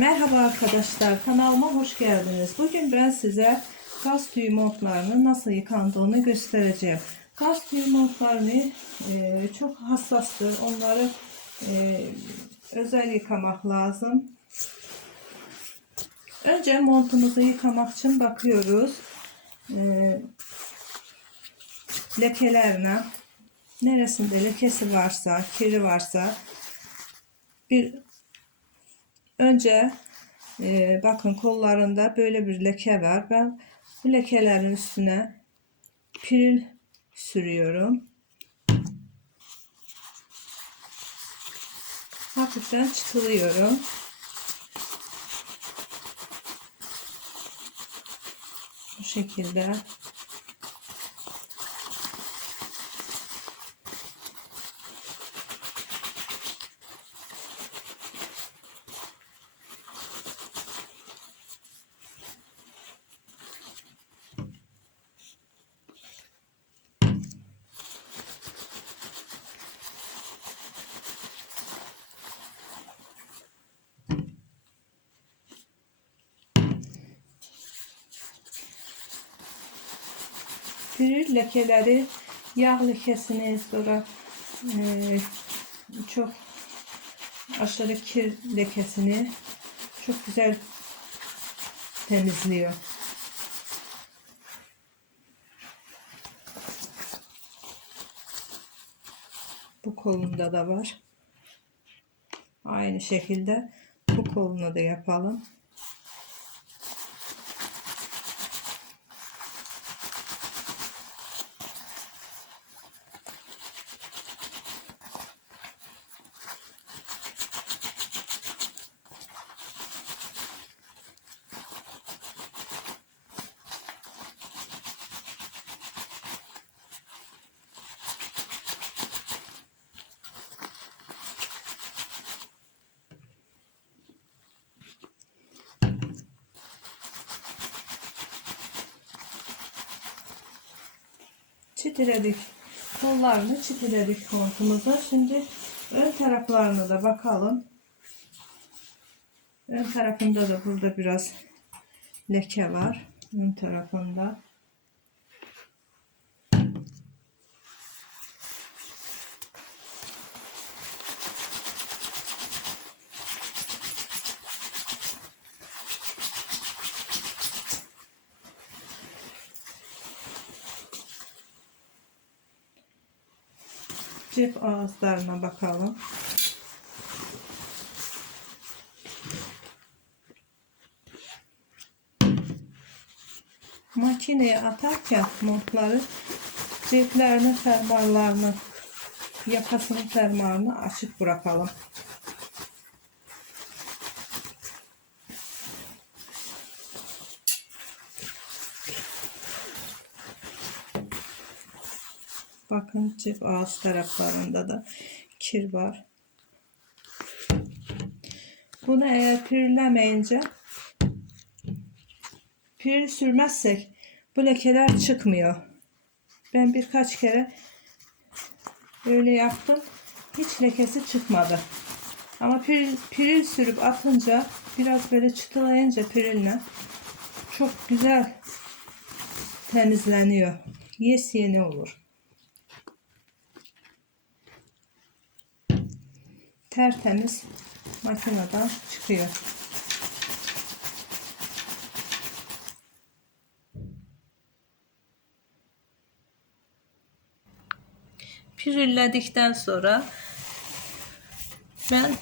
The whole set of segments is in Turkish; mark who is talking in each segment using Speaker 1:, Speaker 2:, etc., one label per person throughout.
Speaker 1: Merhaba arkadaşlar kanalıma hoş geldiniz. Bugün ben size gaz tüyü montlarının nasıl yıkandığını göstereceğim. Gaz tüyü montlarını e, çok hassastır. Onları e, özel yıkamak lazım. Önce montumuzu yıkamak için bakıyoruz. E, lekelerine neresinde lekesi varsa, kiri varsa bir önce e, bakın kollarında böyle bir leke var. Ben bu lekelerin üstüne piril sürüyorum. Hafiften çıtılıyorum. Bu şekilde. Piril lekeleri, yağ lekesini sonra e, çok aşırı kir lekesini çok güzel temizliyor. Bu kolunda da var. Aynı şekilde bu koluna da yapalım. Çitiledik. Kollarını çitiledik montumuzu. Şimdi ön taraflarına da bakalım. Ön tarafında da burada biraz leke var. Ön tarafında. Cep ağızlarına bakalım. Makineye atarken montları ceplerini fermuarlarını yakasının fermuarını açık bırakalım. Bakın cep ağız taraflarında da kir var. Bunu eğer pirlemeyince piril sürmezsek bu lekeler çıkmıyor. Ben birkaç kere böyle yaptım. Hiç lekesi çıkmadı. Ama piril, piril sürüp atınca biraz böyle çıtılayınca pirille çok güzel temizleniyor. Yes yeni olur. Tertemiz makineden çıkıyor. Pirilledikten sonra ben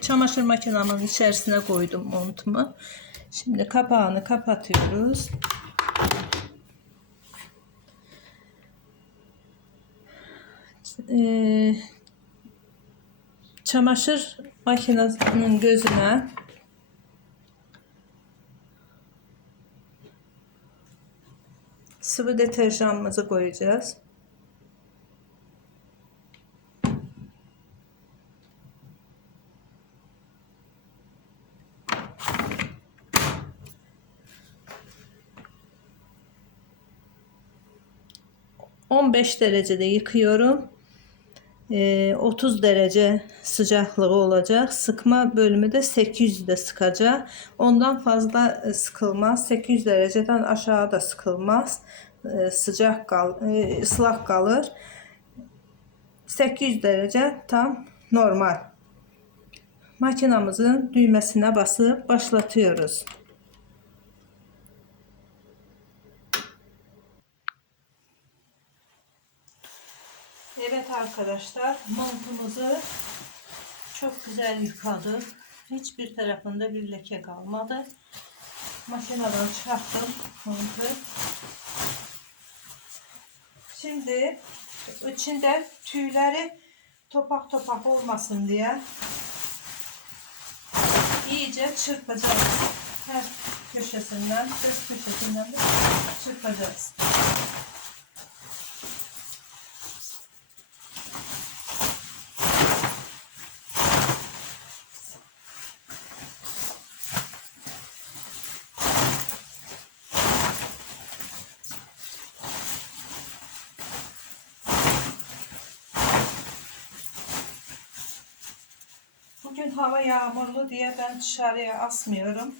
Speaker 1: çamaşır makinamın içerisine koydum montumu. Şimdi kapağını kapatıyoruz. Ee, çamaşır makinesinin gözüne sıvı deterjanımızı koyacağız. On beş derecede yıkıyorum. E, 30 derece sıcaklığı olacak. Sıkma bölümü de 800'de sıkacak. Ondan fazla e, sıkılmaz. 800 dereceden aşağı da sıkılmaz. E, sıcak kal, e, ıslak kalır. 800 derece tam normal. Makinamızın düğmesine basıp başlatıyoruz. Evet arkadaşlar montumuzu çok güzel yıkadık. Hiçbir tarafında bir leke kalmadı. Makineden çıkarttım montu. Şimdi içinde tüyleri topak topak olmasın diye iyice çırpacağız. Her köşesinden, ses köşesinden de çırpacağız. Bugün hava yağmurlu diye ben dışarıya asmıyorum.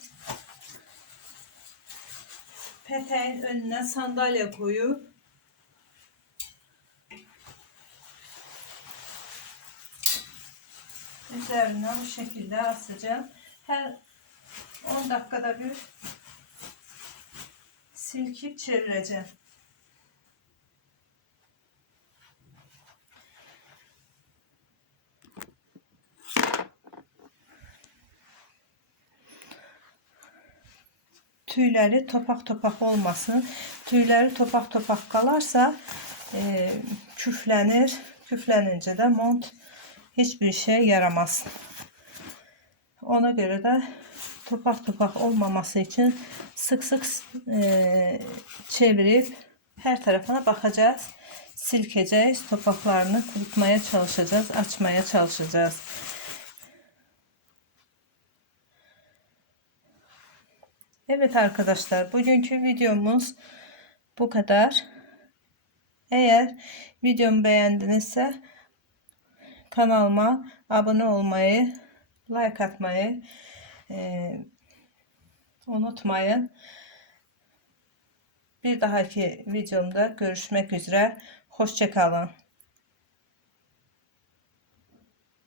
Speaker 1: Peteğin önüne sandalye koyup üzerine bu şekilde asacağım. Her 10 dakikada bir silkip çevireceğim. Tüyleri topak topak olmasın. Tüyleri topak topak kalarsa e, küflenir. Küflenince de mont hiçbir şey yaramaz. Ona göre de topak topak olmaması için sık sık e, çevirip her tarafına bakacağız. Silkeceğiz. Topaklarını kurutmaya çalışacağız. Açmaya çalışacağız. Evet arkadaşlar bugünkü videomuz bu kadar. Eğer videomu beğendinizse kanalıma abone olmayı, like atmayı e, unutmayın. Bir dahaki videomda görüşmek üzere. Hoşçakalın.